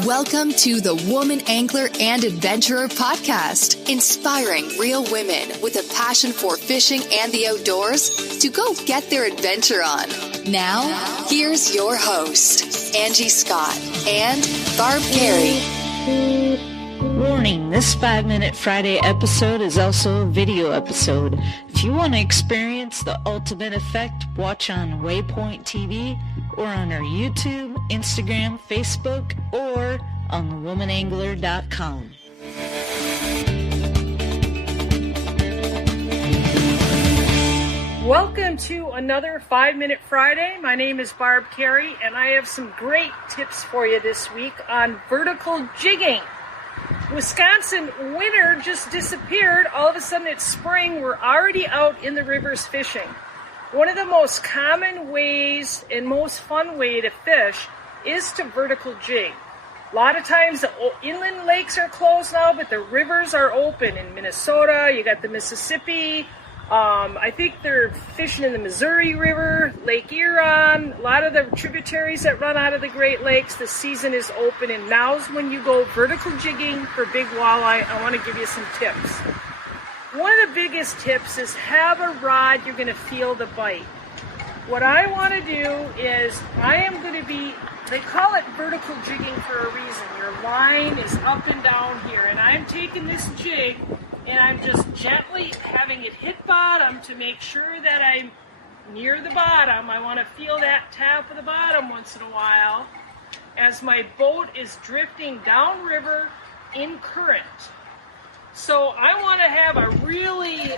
Welcome to the Woman Angler and Adventurer podcast, inspiring real women with a passion for fishing and the outdoors to go get their adventure on. Now, here's your host, Angie Scott and Barb Carey. Warning, this 5-Minute Friday episode is also a video episode. If you want to experience the ultimate effect, watch on Waypoint TV or on our YouTube, Instagram, Facebook, or on thewomanangler.com. Welcome to another 5-Minute Friday. My name is Barb Carey, and I have some great tips for you this week on vertical jigging. Wisconsin winter just disappeared. All of a sudden it's spring. We're already out in the rivers fishing. One of the most common ways and most fun way to fish is to vertical jig. A lot of times the inland lakes are closed now, but the rivers are open. In Minnesota, you got the Mississippi. I think they're fishing in the Missouri River, Lake Huron, a lot of the tributaries that run out of the Great Lakes. The season is open, and now's when you go vertical jigging for big walleye. I want to give you some tips. One of the biggest tips is have a rod you're going to feel the bite. What I want to do is they call it vertical jigging for a reason. Your line is up and down here, and I'm taking this jig and I'm just gently having it hit bottom to make sure that I'm near the bottom. I want to feel that tap of the bottom once in a while as my boat is drifting downriver in current. So I want to have a really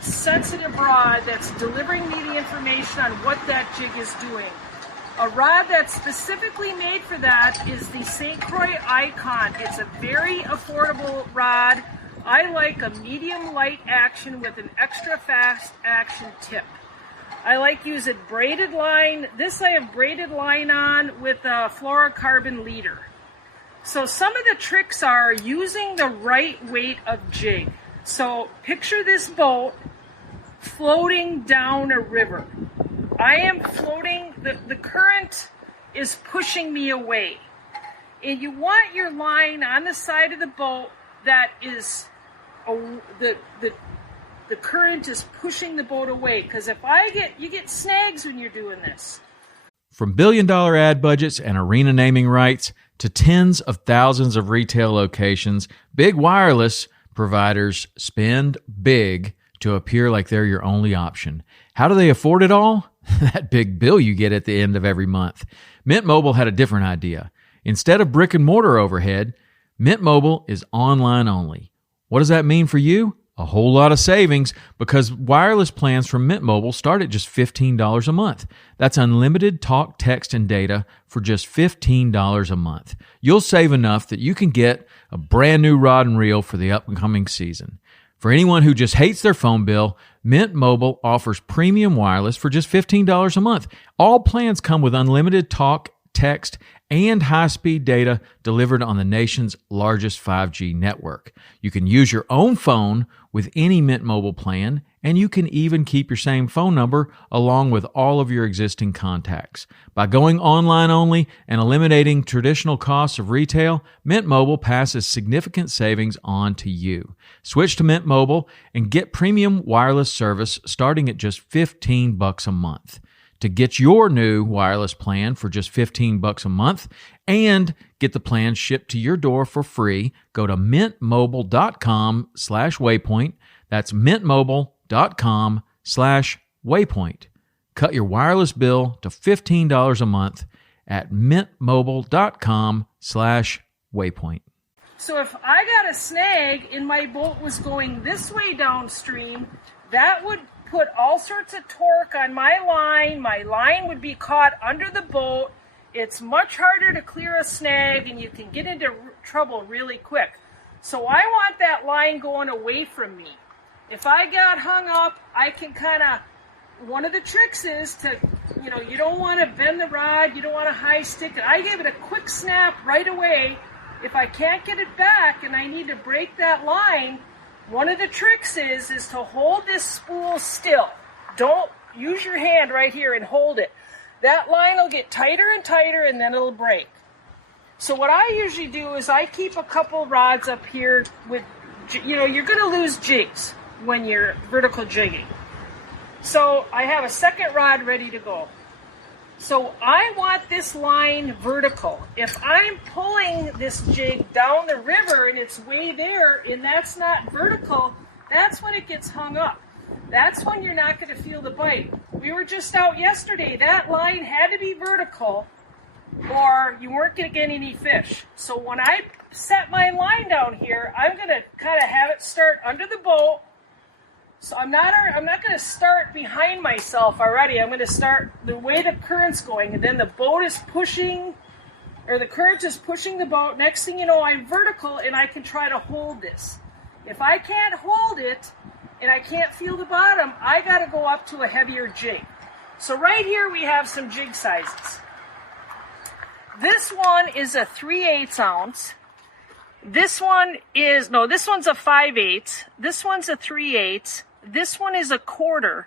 sensitive rod that's delivering me the information on what that jig is doing. A rod that's specifically made for that is the St. Croix Icon. It's a very affordable rod. I like a medium light action with an extra fast action tip. I like using braided line. This I have braided line on with a fluorocarbon leader. So some of the tricks are using the right weight of jig. So picture this boat floating down a river. I am floating, the current is pushing me away. And you want your line on the side of the boat that is the current is pushing the boat away, because you get snags when you're doing this. From billion-dollar ad budgets and arena naming rights to tens of thousands of retail locations, big wireless providers spend big to appear like they're your only option. How do they afford it all? That big bill you get at the end of every month. Mint Mobile had a different idea. Instead of brick and mortar overhead, Mint Mobile is online only. What does that mean for you? A whole lot of savings, because wireless plans from Mint Mobile start at just $15 a month. That's unlimited talk, text, and data for just $15 a month. You'll save enough that you can get a brand new rod and reel for the upcoming season. For anyone who just hates their phone bill, Mint Mobile offers premium wireless for just $15 a month. All plans come with unlimited talk, text, and high-speed data delivered on the nation's largest 5G network. You can use your own phone with any Mint Mobile plan, and you can even keep your same phone number along with all of your existing contacts. By going online only and eliminating traditional costs of retail, Mint Mobile passes significant savings on to you. Switch to Mint Mobile and get premium wireless service starting at just $15 a month. To get your new wireless plan for just $15 a month and get the plan shipped to your door for free, go to mintmobile.com/waypoint. That's mintmobile.com/waypoint. Cut your wireless bill to $15 a month at mintmobile.com/waypoint. So if I got a snag and my boat was going this way downstream, that would put all sorts of torque on my line. My line would be caught under the boat. It's much harder to clear a snag, and you can get into trouble really quick. So I want that line going away from me. If I got hung up, I can one of the tricks is to, you don't want to bend the rod, you don't want to high stick it. I give it a quick snap right away. If I can't get it back and I need to break that line, one of the tricks is to hold this spool still. Don't use your hand right here and hold it. That line will get tighter and tighter, and then it'll break. So what I usually do is I keep a couple rods up here with, you're going to lose jigs when you're vertical jigging. So I have a second rod ready to go. So I want this line vertical. If I'm pulling this jig down the river and it's way there and that's not vertical, that's when it gets hung up. That's when you're not going to feel the bite. We were just out yesterday. That line had to be vertical or you weren't going to get any fish. So when I set my line down here, I'm going to kind of have it start under the boat. So I'm not going to start behind myself already. I'm going to start the way the current's going, and then the boat is pushing, or the current is pushing the boat. Next thing you know, I'm vertical, and I can try to hold this. If I can't hold it, and I can't feel the bottom, I got to go up to a heavier jig. So right here we have some jig sizes. This one is a 3/8 ounce. This one's a 5/8. This one's a 3/8. This one is a 1/4.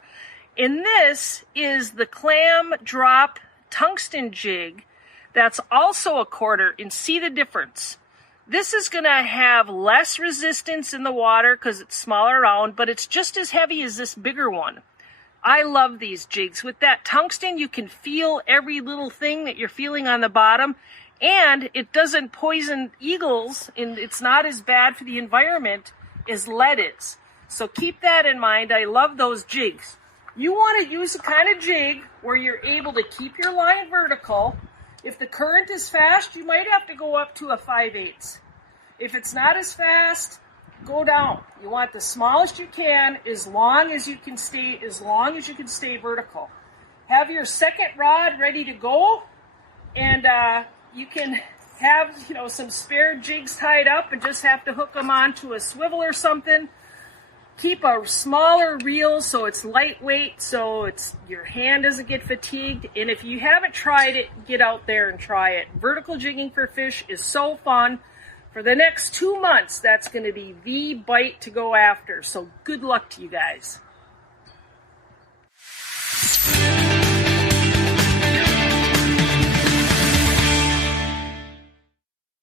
And this is the clam drop tungsten jig that's also a 1/4. And see the difference. This is going to have less resistance in the water because it's smaller round, but it's just as heavy as this bigger one. I love these jigs. With that tungsten, you can feel every little thing that you're feeling on the bottom. And it doesn't poison eagles, and it's not as bad for the environment as lead is. So keep that in mind. I love those jigs. You want to use a kind of jig where you're able to keep your line vertical. If the current is fast, you might have to go up to a 5/8. If it's not as fast, go down. You want the smallest you can as long as you can stay vertical. Have your second rod ready to go, and you can have some spare jigs tied up and just have to hook them onto a swivel or something. Keep a smaller reel so it's lightweight, so your hand doesn't get fatigued. And if you haven't tried it, get out there and try it. Vertical jigging for fish is so fun. For the next 2 months, that's going to be the bite to go after. So good luck to you guys.